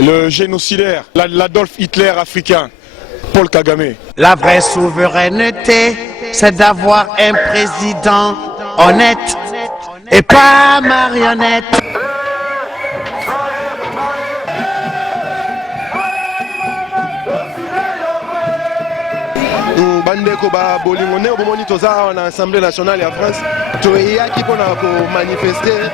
le génocidaire, l'Adolf Hitler africain, Paul Kagame. La vraie souveraineté, c'est d'avoir un président honnête et pas marionnette. Bandeko ba bolingo ne obomoni toza na Assemblée nationale ya France toyaki mpona komanifester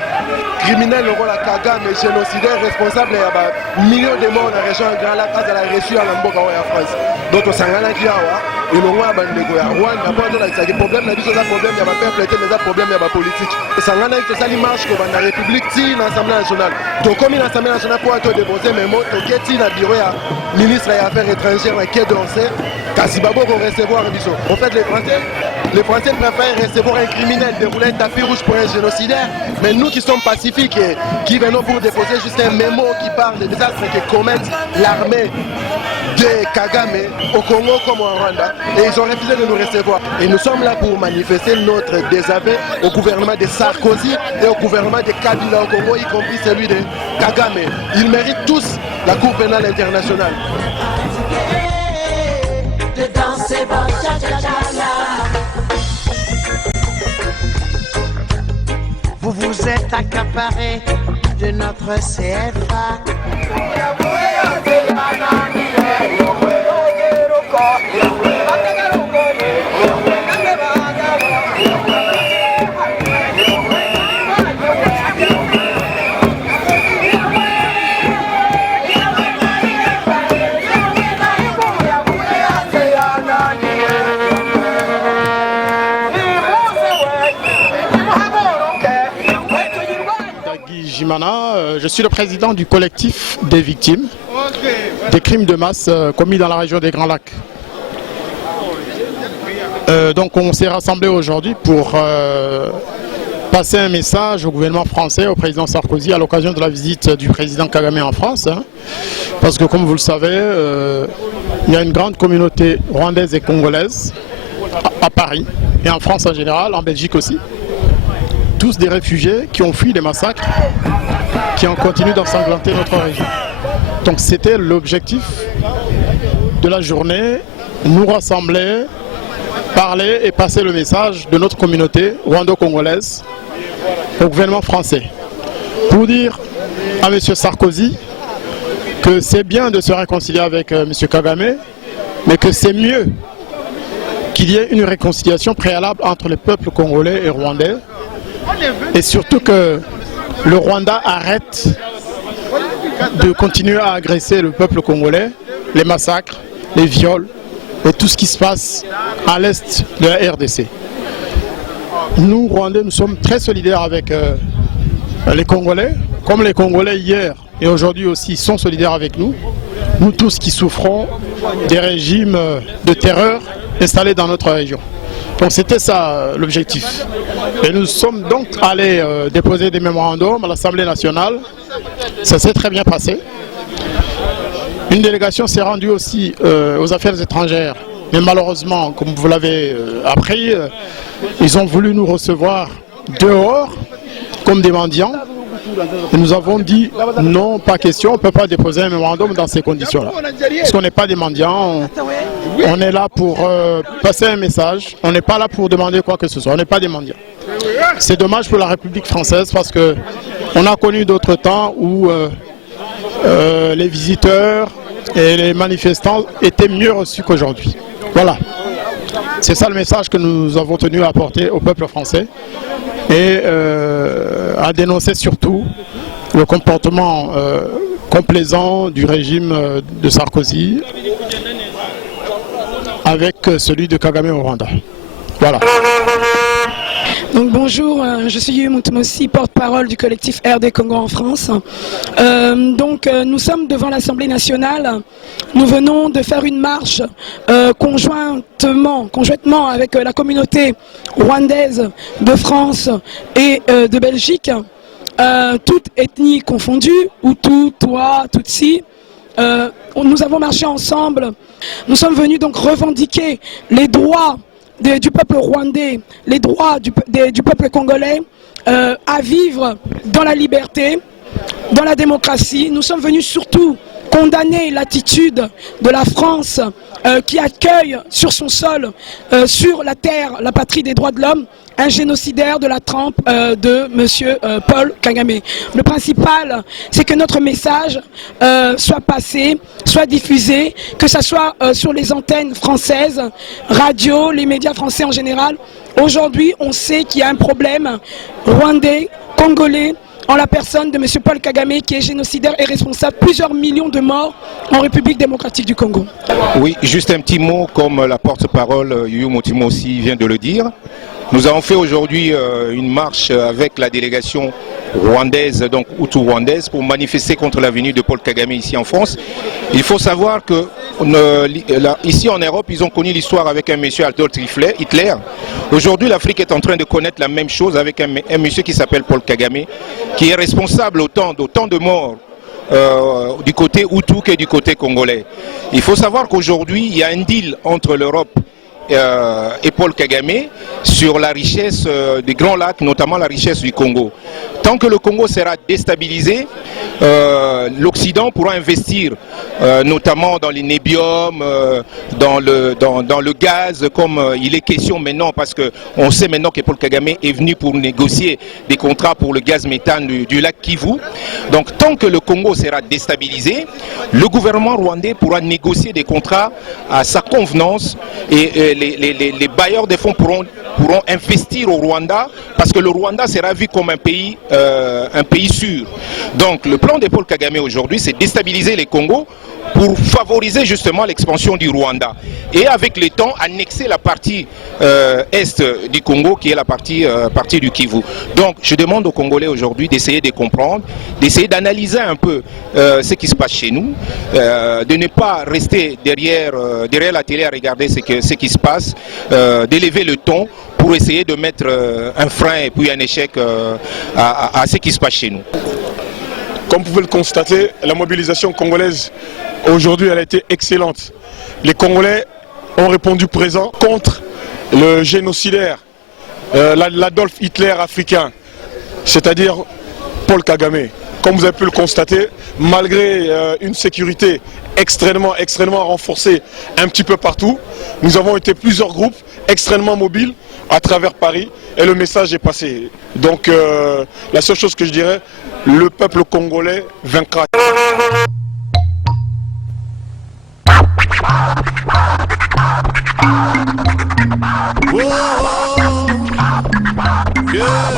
criminel lokola Kagame génocidaire responsable ya ba millions de morts na région ya Grand Lac azala reçu na mboka oyo ya France. Donc tosanganaki awa elongo ya bandeko ya Rwanda mpo tolakisaki problème na biso eza problème ya bapeuple te eza problème ya bapolitique. Tosanganaki tosali marche kobanda république ti na Assemblée nationale tokomi na Assemblée nationale mpo todépose memo toketi na bureau ya ministre ya affaires étrangères na quai d'Orsay kasi baboko recevoir biso. En fait les Français préfèrent recevoir un criminel dérouler un tapis rouge pour un génocidaire, mais nous qui sommes pacifiques et qui venons pour déposer juste un mémo qui parle des désastres que commettent l'armée de Kagame au Congo comme au Rwanda, et ils ont refusé de nous recevoir. Et nous sommes là pour manifester notre désaveu au gouvernement de Sarkozy et au gouvernement de Kabila au Congo, y compris celui de Kagame. Ils méritent tous la Cour pénale internationale. Vous vous êtes accaparé de notre CFA. Je suis le président du collectif des victimes des crimes de masse commis dans la région des Grands Lacs. Donc on s'est rassemblés aujourd'hui pour passer un message au gouvernement français, au président Sarkozy, à l'occasion de la visite du président Kagame en France. Parce que comme vous le savez, il y a une grande communauté rwandaise et congolaise à Paris et en France en général, en Belgique aussi. Tous des réfugiés qui ont fui les massacres qui ont continué d'ensanglanter notre région. Donc c'était l'objectif de la journée, nous rassembler, parler et passer le message de notre communauté rwando-congolaise au gouvernement français pour dire à M. Sarkozy que c'est bien de se réconcilier avec M. Kagame, mais que c'est mieux qu'il y ait une réconciliation préalable entre les peuples congolais et rwandais, et surtout que le Rwanda arrête de continuer à agresser le peuple congolais, les massacres, les viols et tout ce qui se passe à l'est de la RDC. Nous, Rwandais, nous sommes très solidaires avec les Congolais, comme les Congolais hier et aujourd'hui aussi sont solidaires avec nous. Nous tous qui souffrons des régimes de terreur installés dans notre région. Donc c'était ça l'objectif. Et nous sommes donc allés déposer des mémorandums à l'Assemblée nationale. Ça s'est très bien passé. Une délégation s'est rendue aussi aux affaires étrangères. Mais malheureusement, comme vous l'avez appris, ils ont voulu nous recevoir dehors comme des mendiants. Et nous avons dit non, pas question, on ne peut pas déposer un mémorandum dans ces conditions-là. Parce qu'on n'est pas des mendiants, on est là pour passer un message, on n'est pas là pour demander quoi que ce soit, on n'est pas des mendiants. C'est dommage pour la République française parce qu'on a connu d'autres temps où les visiteurs et les manifestants étaient mieux reçus qu'aujourd'hui. Voilà, c'est ça le message que nous avons tenu à apporter au peuple français. Et à dénoncer surtout le comportement complaisant du régime de Sarkozy avec celui de Kagame au Rwanda. Voilà. Donc bonjour, je suis Yu Mutumossi, porte-parole du collectif RD Congo en France. Nous sommes devant l'Assemblée nationale. Nous venons de faire une marche conjointement avec la communauté rwandaise de France et de Belgique, toutes ethnies confondues, Hutu, Twa, Tutsi. Nous avons marché ensemble. Nous sommes venus donc revendiquer les droits du peuple rwandais, les droits du peuple congolais à vivre dans la liberté, dans la démocratie. Nous sommes venus surtout condamner l'attitude de la France qui accueille sur son sol, sur la terre, la patrie des droits de l'homme, un génocidaire de la trempe de M. Paul Kagame. Le principal, c'est que notre message soit passé, soit diffusé, que ce soit sur les antennes françaises, radio, les médias français en général. Aujourd'hui, on sait qu'il y a un problème rwandais, congolais, en la personne de M. Paul Kagame qui est génocidaire et responsable de plusieurs millions de morts en République démocratique du Congo. Oui, juste un petit mot, comme la porte-parole Yuyu Motimo aussi vient de le dire. Nous avons fait aujourd'hui une marche avec la délégation rwandaise, donc Hutu-rwandaise, pour manifester contre la venue de Paul Kagame ici en France. Il faut savoir que ici en Europe, ils ont connu l'histoire avec un monsieur Adolf Hitler. Aujourd'hui, l'Afrique est en train de connaître la même chose avec un monsieur qui s'appelle Paul Kagame, qui est responsable d'autant de morts du côté Hutu que du côté congolais. Il faut savoir qu'aujourd'hui, il y a un deal entre l'Europe et Paul Kagame sur la richesse des Grands Lacs, notamment la richesse du Congo. Tant que le Congo sera déstabilisé, l'Occident pourra investir notamment dans les nébiums, dans le gaz, comme il est question maintenant, parce qu'on sait maintenant que Paul Kagame est venu pour négocier des contrats pour le gaz méthane du lac Kivu. Donc tant que le Congo sera déstabilisé, le gouvernement rwandais pourra négocier des contrats à sa convenance et les bailleurs des fonds pourront investir au Rwanda, parce que le Rwanda sera vu comme un pays sûr. Donc le plan de Paul Kagame aujourd'hui, c'est déstabiliser les Congos pour favoriser justement l'expansion du Rwanda. Et avec le temps, annexer la partie est du Congo, qui est la partie du Kivu. Donc je demande aux Congolais aujourd'hui d'essayer de comprendre, d'essayer d'analyser un peu ce qui se passe chez nous, de ne pas rester derrière la télé à regarder ce qui se passe, d'élever le ton pour essayer de mettre un frein et puis un échec à ce qui se passe chez nous. Comme vous pouvez le constater, la mobilisation congolaise aujourd'hui elle a été excellente. Les Congolais ont répondu présent contre le génocidaire, l'Adolf Hitler africain, c'est-à-dire Paul Kagame. Comme vous avez pu le constater, malgré une sécurité extrêmement renforcée un petit peu partout, nous avons été plusieurs groupes extrêmement mobiles à travers Paris et le message est passé. Donc la seule chose que je dirais, le peuple congolais vaincra.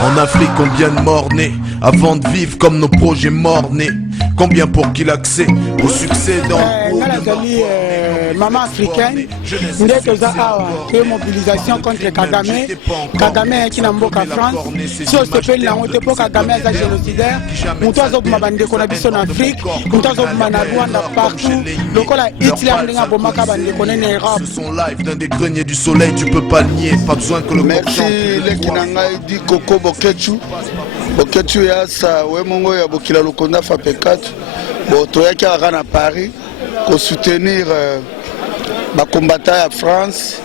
En Afrique, combien de morts nés avant de vivre comme nos projets morts nés? Combien pour qu'il accès au succès dans maman africaine, nde toza awa ke mobilisation contre Kagame. Kagame ayaki na mboka France, si osepeli nango te mpo Kagame aza génocidaire. Moto azoboma bandeko na biso na Afrique, moto azoboma na Rwanda partout, lokola Hitler ndenge abomaka bandeko nene Europe. Son live d'un des greniers du soleil, tu peux pas le nier, pas besoin que le merci leki na ngai di Koko Boketu yasa we mongo ya bokila lokonda fa pekatu bo toyaki aka na Paris ko soutenir ba combattant ya France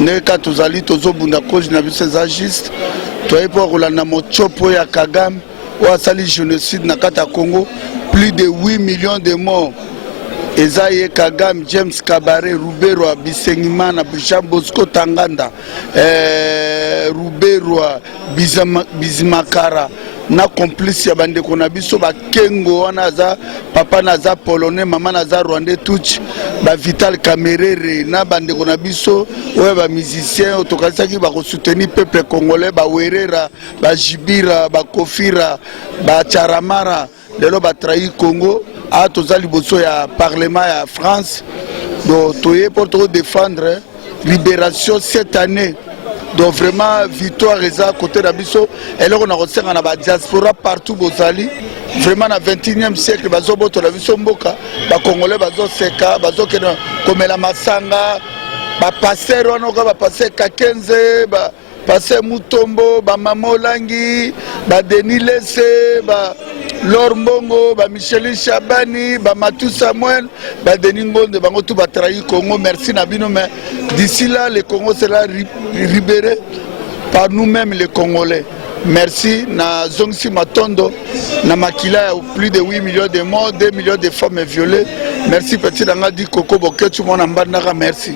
neka tozali tozobunda cause na biso za juste toyebi po kolanda mochopo ya Kagame o asali génocide na kata Congo, plus de 8 millions de morts. Ezaye Kagame, James Kabare, Ruberwa, Bisengimana, Jean Bosco Tanganda, Ruberwa, Bizimakara, na complice ya bandeko na biso ba Kengo wana za papa naza polonais, mama naza rwandais tuchi, ba Vital Kamerere na bandeko na biso oyo ba musicien otokalisaki ba ko soutenir peuple congolais, ba Werera, ba Jibira, ba Kofira, ba Charamara, lelo ba trahi Congo. A toza liboso ya parlement ya France, donc toye pour défendre libération cette année. Donc vraiment victoire eza côté na biso et là on a reçu na ba diaspora partout bozali. Vraiment na 21e siècle bazo boto na biso mboka ba congolais bazo seka bazo kena komela masanga ba passer wana ko ba passer Kakenze ba passer Mutombo ba Mamolangi ba Denis Lesse ba Lor Mbongo, ba Michel Chabani, ba Matou Samuel, ba Denis Ngonde, bango tout ba trahi Congo. Merci Nabino, mais d'ici là, le Congo sera libéré par nous-mêmes les Congolais. merci na zongsi matondo na makila ya plus de 8 millions de morts, 2 millions de femmes violées. Merci petit danga di Koko Boketu mona mbandaka merci.